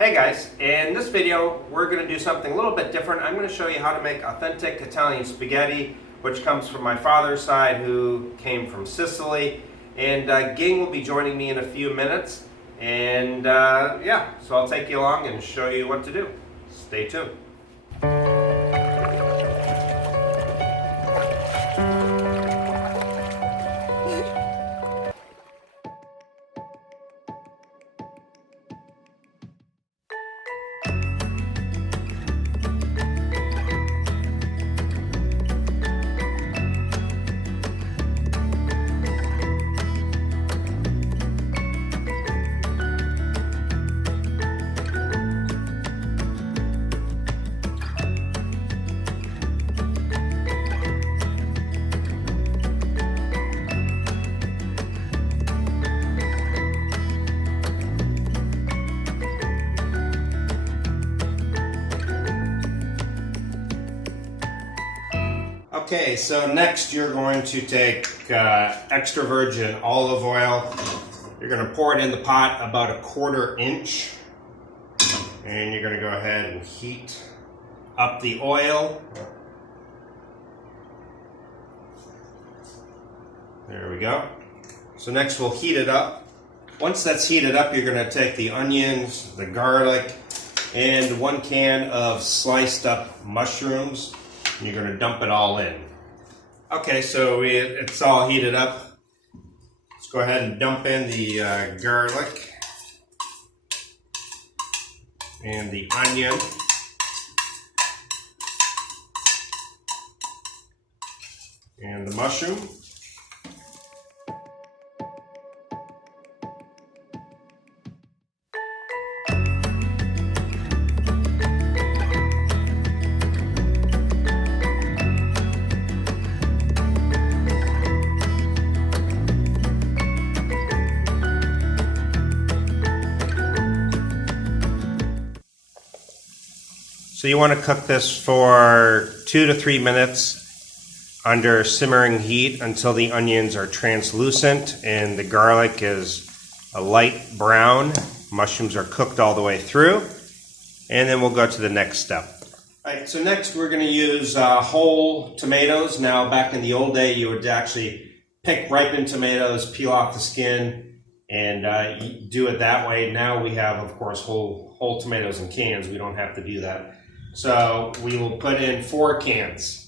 Hey guys, in this video we're going to do something a little bit different. I'm going to show you how to make authentic Italian spaghetti, which comes from my father's side, who came from Sicily. And Ging will be joining me in a few minutes. And yeah, so I'll take you along and show you what to do. Stay tuned. Okay, so next you're going to take extra virgin olive oil. You're going to pour it in the pot about 1/4 inch. And you're going to go ahead and heat up the oil. There we go. So next we'll heat it up. Once that's heated up, you're going to take the onions, the garlic, and 1 can of sliced up mushrooms. You're going to dump it all in. Okay, so it's all heated up. Let's go ahead and dump in the garlic and the onion. And the mushroom. So you want to cook this for 2 to 3 minutes under simmering heat until the onions are translucent and the garlic is a light brown. Mushrooms are cooked all the way through. And then we'll go to the next step. All right, so next we're going to use whole tomatoes. Now, back in the old day, you would actually pick ripened tomatoes, peel off the skin, and do it that way. Now we have, of course, whole tomatoes in cans. We don't have to do that. So we will put in 4 cans.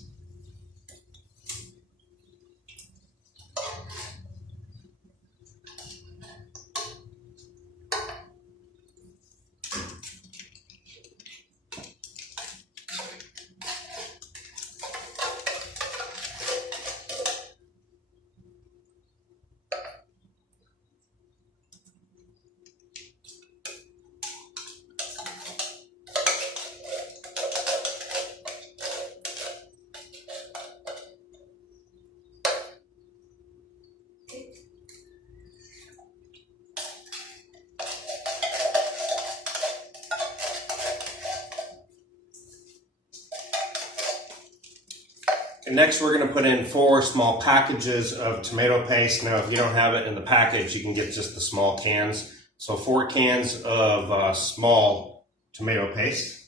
And next we're going to put in 4 small packages of tomato paste. Now if you don't have it in the package, you can get just the small cans. So 4 cans of small tomato paste.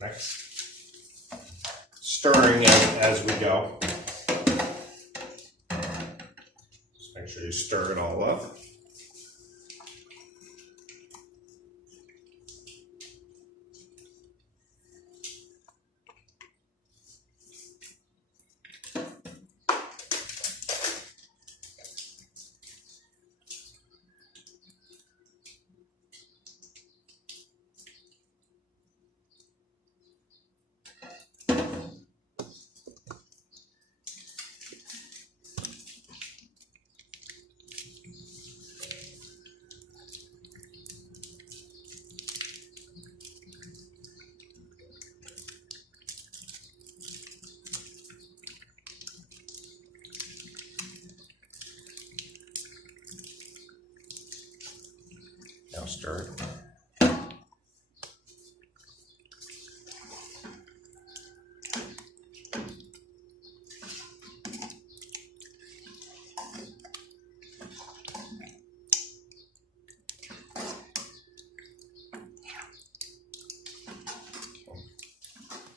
Next. Stirring as we go. Just make sure you stir it all up. Now stir it.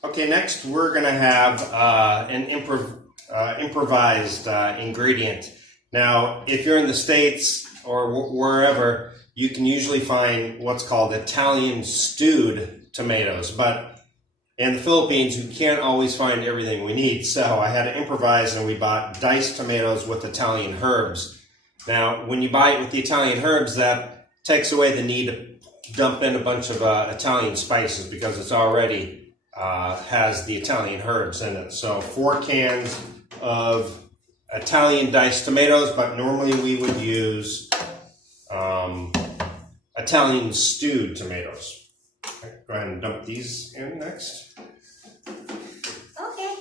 Okay, next we're gonna have an improvised ingredient. Now, if you're in the States or wherever, you can usually find what's called Italian stewed tomatoes, but in the Philippines, you can't always find everything we need. So I had to improvise, and we bought diced tomatoes with Italian herbs. Now, when you buy it with the Italian herbs, that takes away the need to dump in a bunch of Italian spices because it's already has the Italian herbs in it. So 4 cans of Italian diced tomatoes, but normally we would use Italian stewed tomatoes. Okay, go ahead and dump these in next. Okay.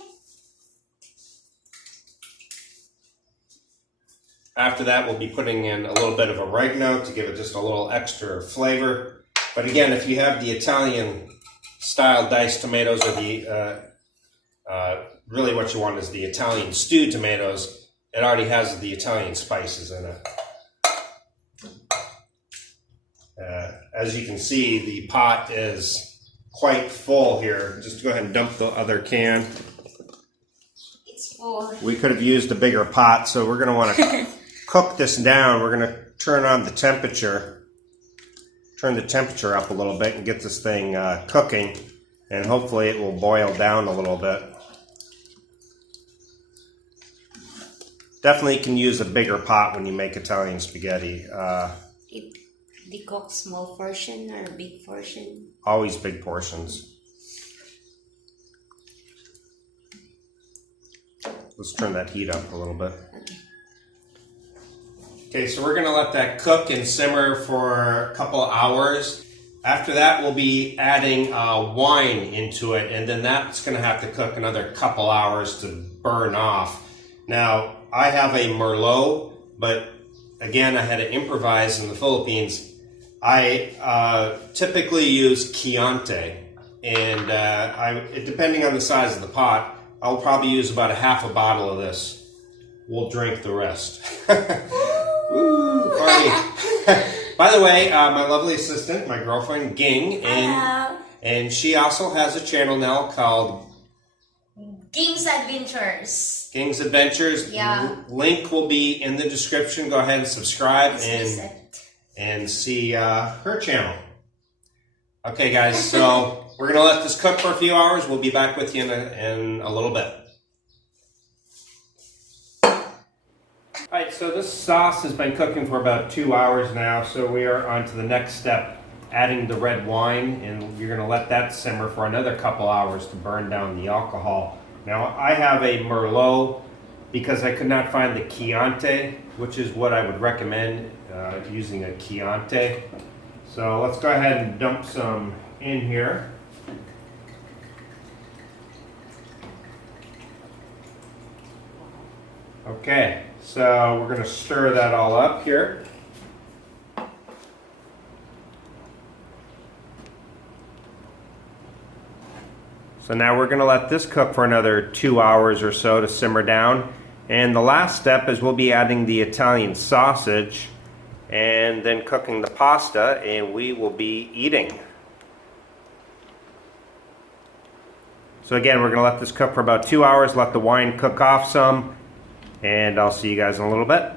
After that, we'll be putting in a little bit of oregano to give it just a little extra flavor. But again, if you have the Italian style diced tomatoes, or the really what you want is the Italian stewed tomatoes, it already has the Italian spices in it. As you can see, the pot is quite full here. Just go ahead and dump the other can. It's full. We could have used a bigger pot, so we're going to want to cook this down. We're going to turn on the temperature. Turn the temperature up a little bit and get this thing cooking, and hopefully it will boil down a little bit. Definitely can use a bigger pot when you make Italian spaghetti. They cook small portion or big portion? Always big portions. Let's turn that heat up a little bit. Okay. Okay, so we're going to let that cook and simmer for a couple hours. After that, we'll be adding wine into it, and then that's going to have to cook another couple hours to burn off. Now, I have a Merlot, but again, I had to improvise in the Philippines. I typically use Chianti, and depending on the size of the pot, I'll probably use about a half a bottle of this. We'll drink the rest. Ooh, party. By the way, my lovely assistant, my girlfriend, Ging, and she also has a channel now called GING'S Adventures. GING'S Adventures. Yeah. Link will be in the description. Go ahead and subscribe Visit. and see her channel. Okay, guys, so we're going to let this cook for a few hours. We'll be back with you in a little bit. All right, so this sauce has been cooking for about 2 hours now, so we are on to the next step, adding the red wine, and you're going to let that simmer for another couple hours to burn down the alcohol. Now, I have a Merlot because I could not find the Chianti, which is what I would recommend using a Chianti. So let's go ahead and dump some in here. Okay, so we're going to stir that all up here. So now we're going to let this cook for another 2 hours or so to simmer down. And the last step is we'll be adding the Italian sausage and then cooking the pasta, and we will be eating. So again, we're going to let this cook for about 2 hours, let the wine cook off some, and I'll see you guys in a little bit.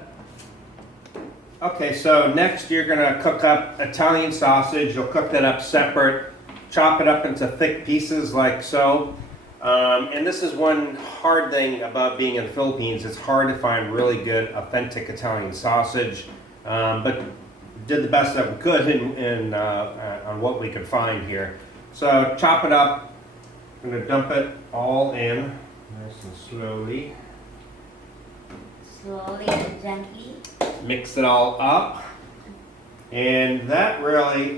Okay, so next you're going to cook up Italian sausage. You'll cook that up separate, chop it up into thick pieces like so. And this is one hard thing about being in the Philippines. It's hard to find really good, authentic Italian sausage, but did the best that we could on what we could find here. So chop it up. I'm going to dump it all in, nice and slowly. Slowly and gently. Mix it all up. And that really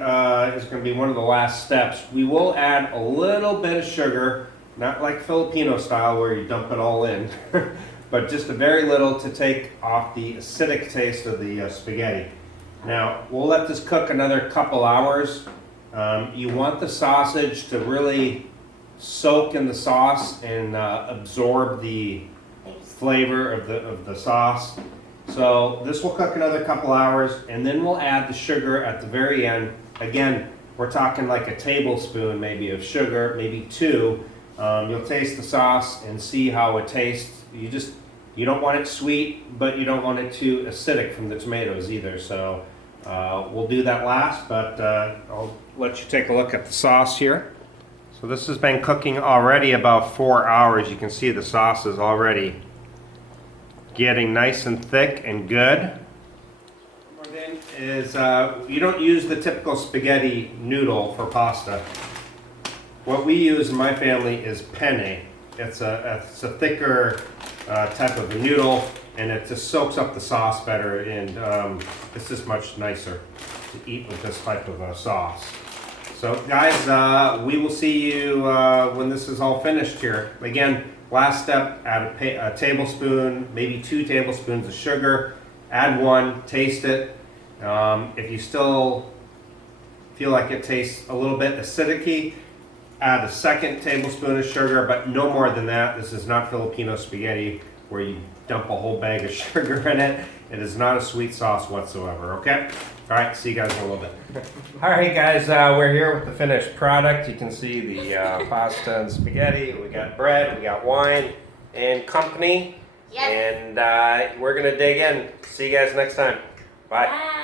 is going to be one of the last steps. We will add a little bit of sugar, not like Filipino style where you dump it all in, but just a very little to take off the acidic taste of the spaghetti. Now, we'll let this cook another couple hours. You want the sausage to really soak in the sauce and absorb the flavor of the sauce. So this will cook another couple hours, and then we'll add the sugar at the very end. Again, we're talking like a tablespoon maybe of sugar, maybe 2. You'll taste the sauce and see how it tastes. You don't want it sweet, but you don't want it too acidic from the tomatoes either. So we'll do that last, but I'll let you take a look at the sauce here. So this has been cooking already about 4 hours. You can see the sauce is already getting nice and thick and good. Is you don't use the typical spaghetti noodle for pasta. What we use in my family is penne. It's a thicker type of a noodle, and it just soaks up the sauce better, and it's just much nicer to eat with this type of a sauce. So guys, we will see you when this is all finished here. Again, last step, add a tablespoon, maybe 2 tablespoons of sugar. Add 1, taste it. If you still feel like it tastes a little bit acidic, add a 2nd tablespoon of sugar, but no more than that. This is not Filipino spaghetti where you dump a whole bag of sugar in it. It is not a sweet sauce whatsoever, okay? All right, see you guys in a little bit. All right, guys, we're here with the finished product. You can see the pasta and spaghetti. We got bread, we got wine and company. Yes. And we're going to dig in. See you guys next time. Bye. Bye.